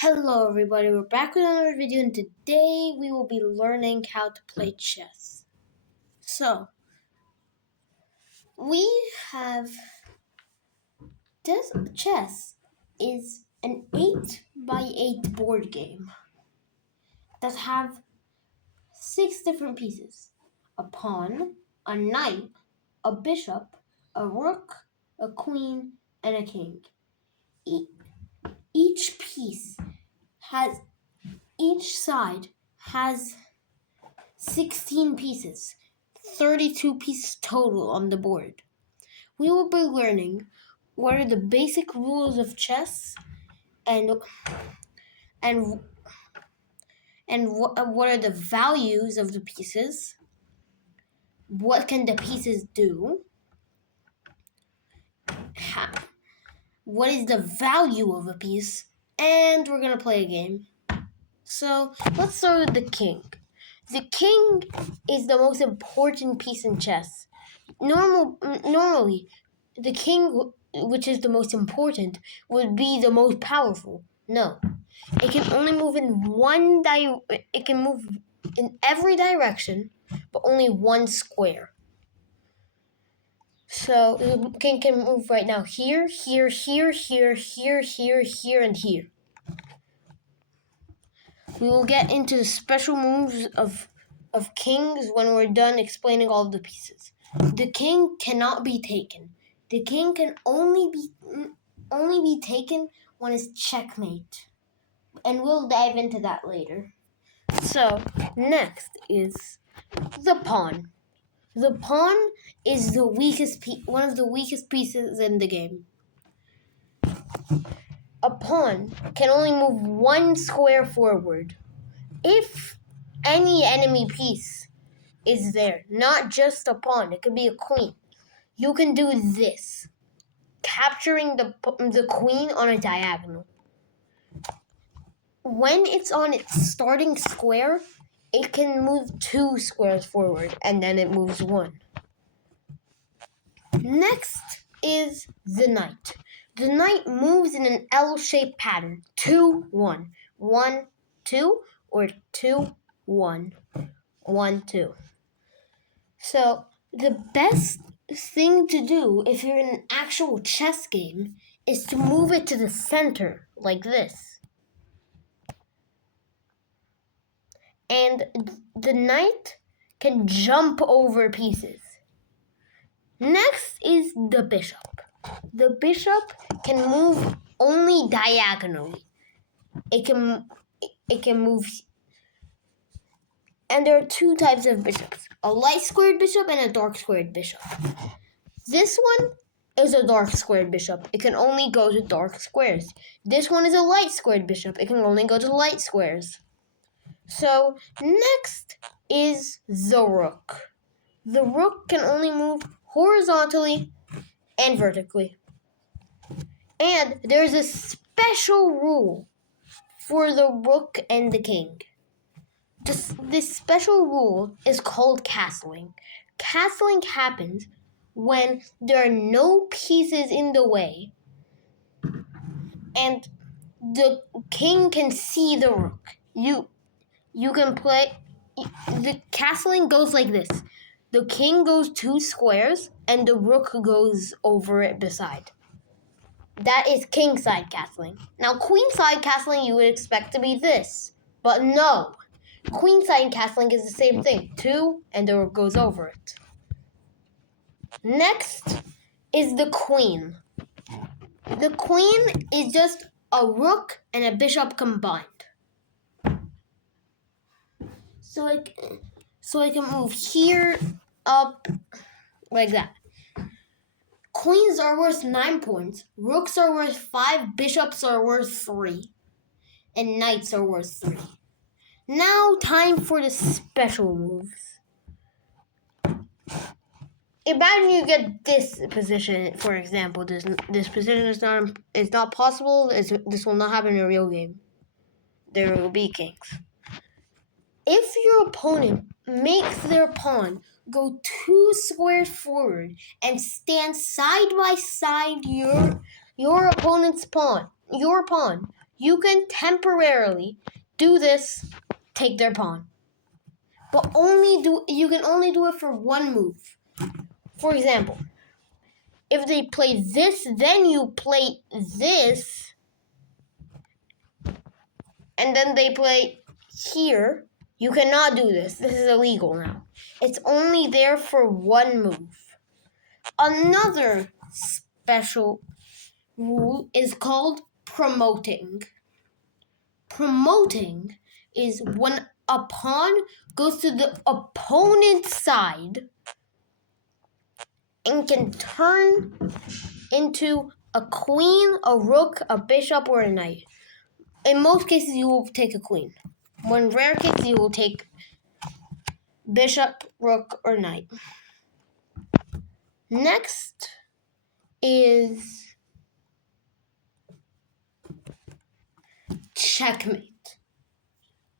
Hello everybody, we're back with another video and today we will be learning how to play chess. So, we have this chess is an 8x8 board game that have 6 different pieces. A pawn, a knight, a bishop, a rook, a queen, and a king. Each piece has each side has 16 pieces, 32 pieces total on the board. We will be learning what are the basic rules of chess and and what are the values of the pieces, what can the pieces do, what is the value of a piece, and we're going to play a game. So let's start with the king. The king is the most important piece in chess. Normally, the king, which is the most important, would be the most powerful. No, it can only move in it can move in every direction, but only one square. So the king can move right now here, here, here, here, here, here, here, and here. We will get into the special moves of kings when we're done explaining all of the pieces. The king cannot be taken. The king can only be taken when it's checkmate. And we'll dive into that later. So, next is the pawn. The pawn is one of the weakest pieces in the game. A pawn can only move one square forward. If any enemy piece is there, not just a pawn, it could be a queen, you can do this, capturing the queen on a diagonal. When it's on its starting square, it can move 2 squares forward, and then it moves 1. Next is the knight. The knight moves in an L-shaped pattern, 2, 1, 1, 2, or 2, 1, 1, 2. So the best thing to do if you're in an actual chess game is to move it to the center like this. And the knight can jump over pieces. Next is the bishop. The bishop can move only diagonally. It can move, and there are 2 types of bishops, a light squared bishop and a dark squared bishop. This one is a dark squared bishop. It can only go to dark squares. This one is a light squared bishop. It can only go to light squares. So next is the rook. The rook can only move horizontally and vertically. And there's a special rule for the rook and the king. This special rule is called castling. Castling happens when there are no pieces in the way and the king can see the rook. You can play. The castling goes like this. The king goes 2 squares and the rook goes over it beside. That is king side castling. Now queen side castling you would expect to be this, but no. Queen side castling is the same thing. 2 and the rook goes over it. Next is the queen. The queen is just a rook and a bishop combined. So I can move here, up, like that. Queens are worth 9 points, rooks are worth 5, bishops are worth 3, and knights are worth 3. Now time for the special moves. Imagine you get this position, for example. This position is not possible. This will not happen in a real game. There will be kings. If your opponent makes their pawn go 2 squares forward and stand side by side your opponent's pawn, you can temporarily do this, take their pawn. But you can only do it for one move. For example, if they play this, then you play this, and then they play here, you cannot do this. This is illegal now. It's only there for one move. Another special rule is called promoting. Promoting is when a pawn goes to the opponent's side and can turn into a queen, a rook, a bishop, or a knight. In most cases, you will take a queen. In rare cases, you will take bishop, rook, or knight. Next is checkmate.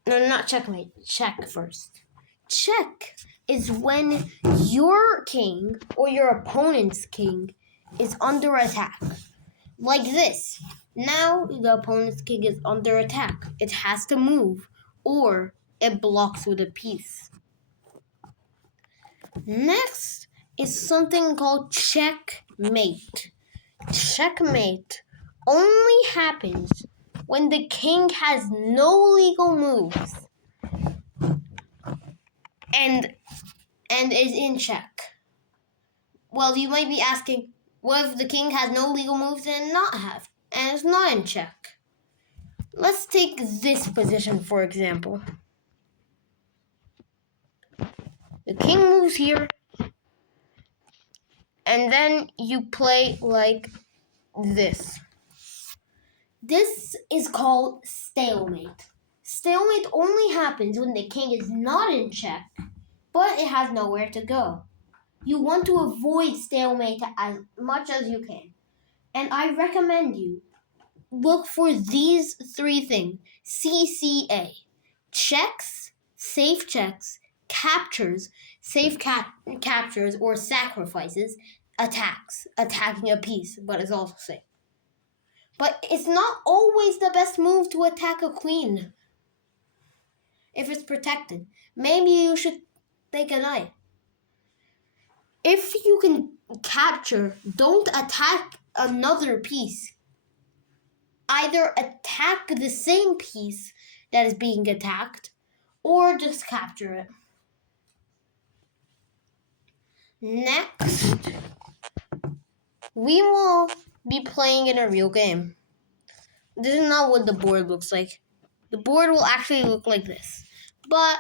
No, not checkmate. Check first. Check is when your king or your opponent's king is under attack. Like this. Now the opponent's king is under attack. It has to move or it blocks with a piece. Next is something called checkmate. Checkmate only happens when the king has no legal moves and is in check. Well, you might be asking, what if the king has no legal moves and is not in check? Let's take this position for example. The king moves here, and then you play like this. This is called stalemate. Stalemate only happens when the king is not in check, but it has nowhere to go. You want to avoid stalemate as much as you can. And I recommend you look for these three things. CCA. Checks, safe checks, captures, safe captures or sacrifices, attacks, attacking a piece, but it's also safe. But it's not always the best move to attack a queen if it's protected. Maybe you should take a knight. If you can capture, don't attack another piece. Either attack the same piece that is being attacked or just capture it. Next, we will be playing in a real game. This is not what the board looks like. The board will actually look like this. But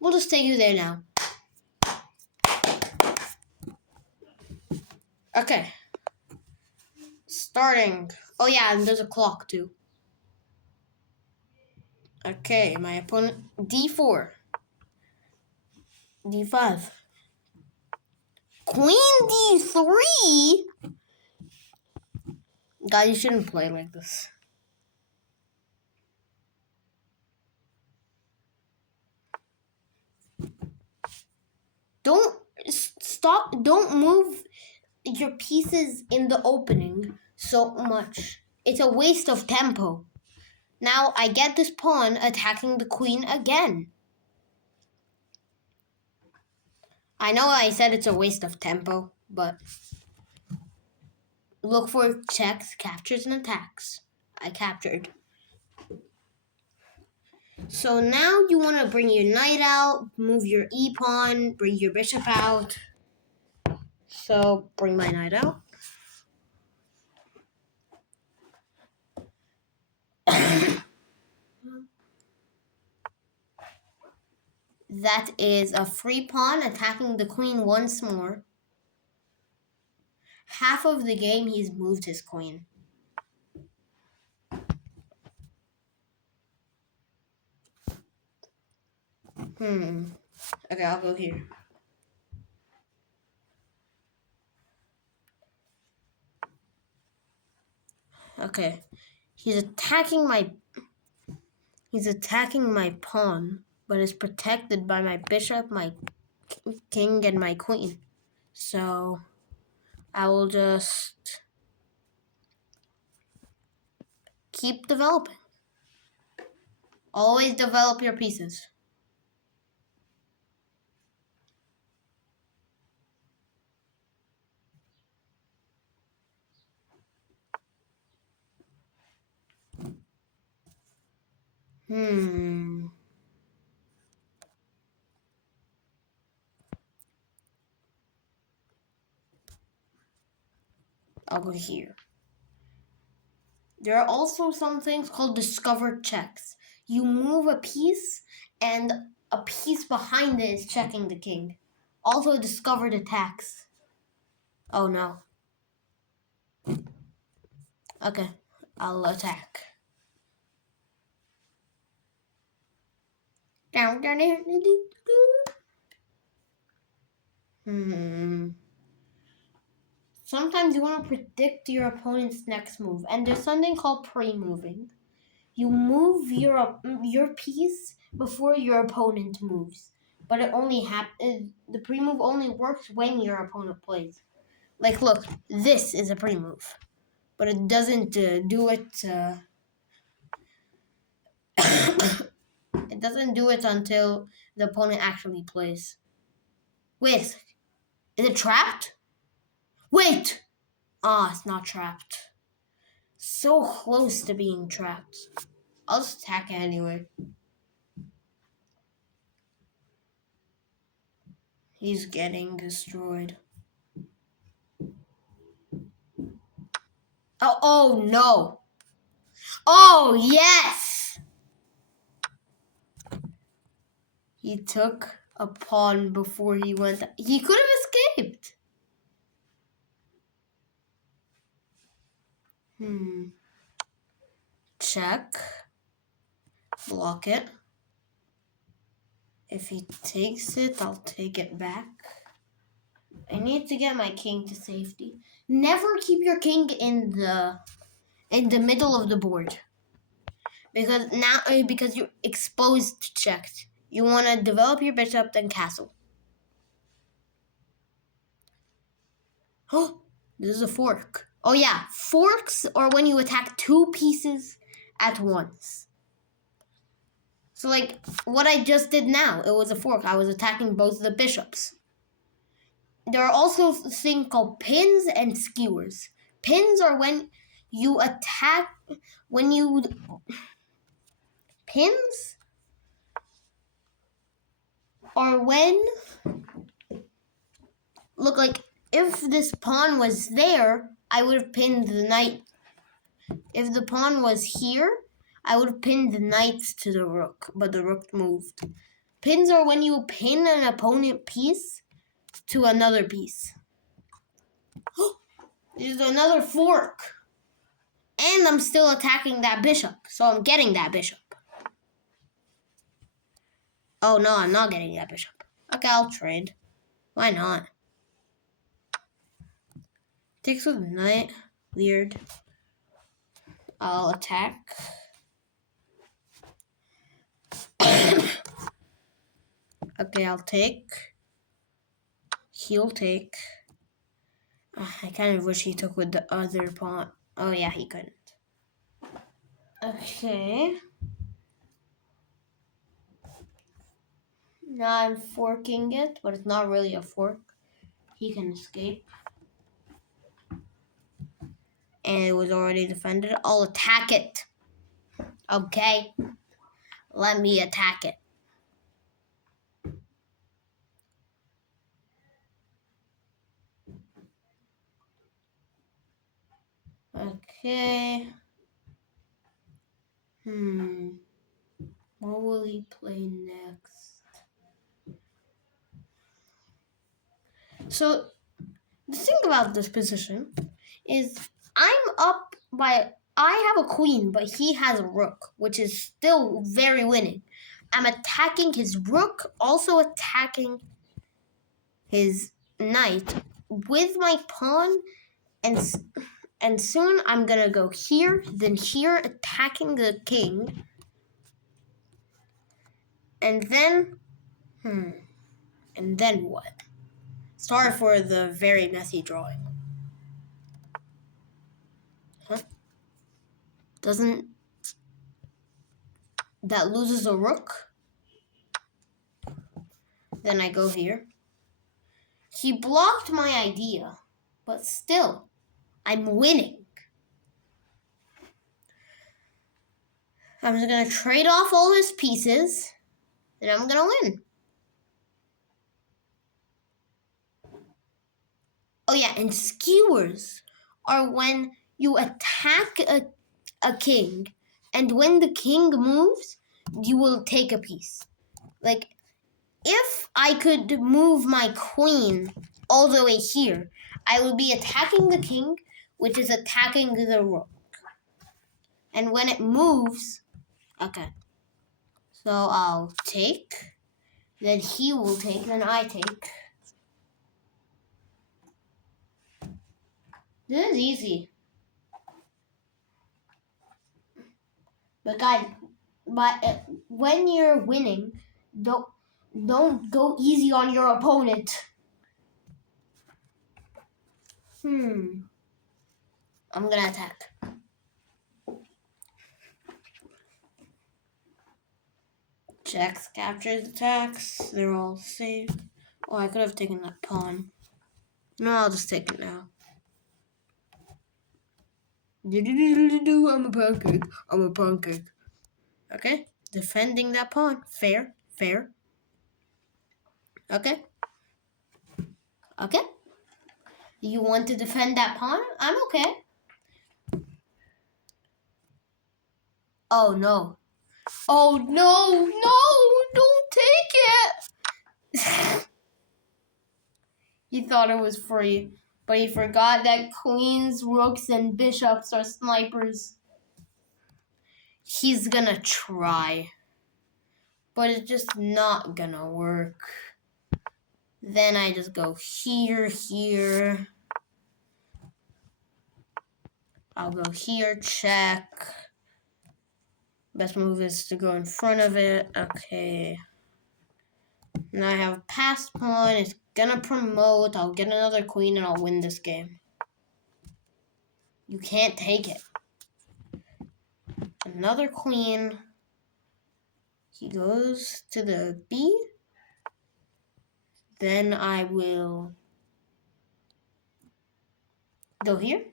we'll just take you there now. Okay. Starting. Oh yeah, and there's a clock too. Okay, my opponent, d4. d5. Queen d3? Guys, you shouldn't play like this. Don't move your pieces in the opening so much. It's a waste of tempo. Now I get this pawn attacking the queen again. I know I said it's a waste of tempo, but look for checks, captures, and attacks. I captured. So now you want to bring your knight out, move your e-pawn, bring your bishop out. So bring my knight out. That is a free pawn attacking the queen once more. Half of the game he's moved his queen. Okay, I'll go here. Okay. He's attacking my pawn, but is protected by my bishop, my king, and my queen. So I will just keep developing. Always develop your pieces. I'll go here. There are also some things called discovered checks. You move a piece, and a piece behind it is checking the king. Also discovered attacks. Oh no. Okay, I'll attack. Sometimes you want to predict your opponent's next move, and there's something called pre-moving. You move your piece before your opponent moves, but it only the pre-move only works when your opponent plays. Like, look, this is a pre-move, but it doesn't do it. It doesn't do it until the opponent actually plays. Wait, is it trapped? Wait! Ah, it's not trapped. So close to being trapped. I'll just attack it anyway. He's getting destroyed. Oh no! Oh yes! He took a pawn before he went. He could have escaped. Check. Block it. If he takes it, I'll take it back. I need to get my king to safety. Never keep your king in the middle of the board. Because you're exposed to checks. You want to develop your bishop, then castle. Oh, this is a fork. Oh yeah, forks are when you attack two pieces at once. So like what I just did now, it was a fork. I was attacking both the bishops. There are also things called pins and skewers. Pins are when you attack, pins are when, look, like if this pawn was there, I would have pinned the knight. If the pawn was here, I would have pinned the knight to the rook, but the rook moved. Pins are when you pin an opponent piece to another piece. There's another fork. And I'm still attacking that bishop, so I'm getting that bishop. Oh no, I'm not getting that bishop. Okay, I'll trade. Why not? Takes with the knight. Weird. I'll attack. Okay, I'll take. He'll take. I kind of wish he took with the other pawn. Oh yeah, he couldn't. Okay. Now I'm forking it, but it's not really a fork. He can escape. And it was already defended. I'll attack it. Okay. Let me attack it. Okay. What will he play next? So, the thing about this position is I have a queen, but he has a rook, which is still very winning. I'm attacking his rook, also attacking his knight with my pawn, and soon I'm gonna go here, then here, attacking the king, and then what? Sorry for the very messy drawing. Huh? Doesn't that loses a rook. Then I go here. He blocked my idea, but still, I'm winning. I'm just going to trade off all his pieces, and I'm going to win. Oh yeah, and skewers are when you attack a king, and when the king moves, you will take a piece. Like, if I could move my queen all the way here, I would be attacking the king, which is attacking the rook. And when it moves, okay. So I'll take, then he will take, then I take. This is easy. But guys, when you're winning, don't go easy on your opponent. I'm gonna attack. Checks, captures, attacks. They're all the same. Oh, I could have taken that pawn. No, I'll just take it now. I'm a pancake. I'm a pancake. Okay, defending that pawn. Fair, fair. Okay. Okay. You want to defend that pawn? I'm okay. Oh no. Oh no, don't take it. He thought it was free, but he forgot that queens, rooks, and bishops are snipers. He's gonna try, but it's just not gonna work. Then I just go here. I'll go here, check. Best move is to go in front of it. Okay. Now I have a passed pawn. It's gonna promote. I'll get another queen and I'll win this game. You can't take it. Another queen. He goes to the B. Then I will go here.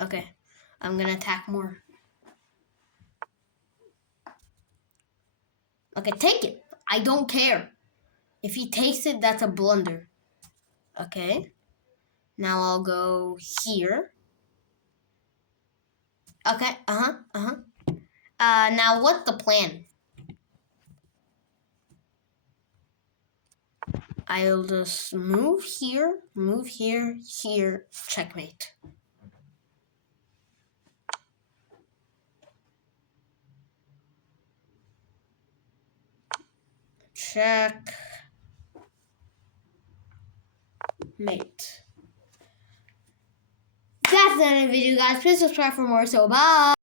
Okay, I'm gonna attack more. Okay, take it. I don't care. If he takes it, that's a blunder. Okay, now I'll go here. Okay, now what's the plan? I'll just move here, here, checkmate. Check. Mate. That's the end of the video, guys. Please subscribe for more. So, bye.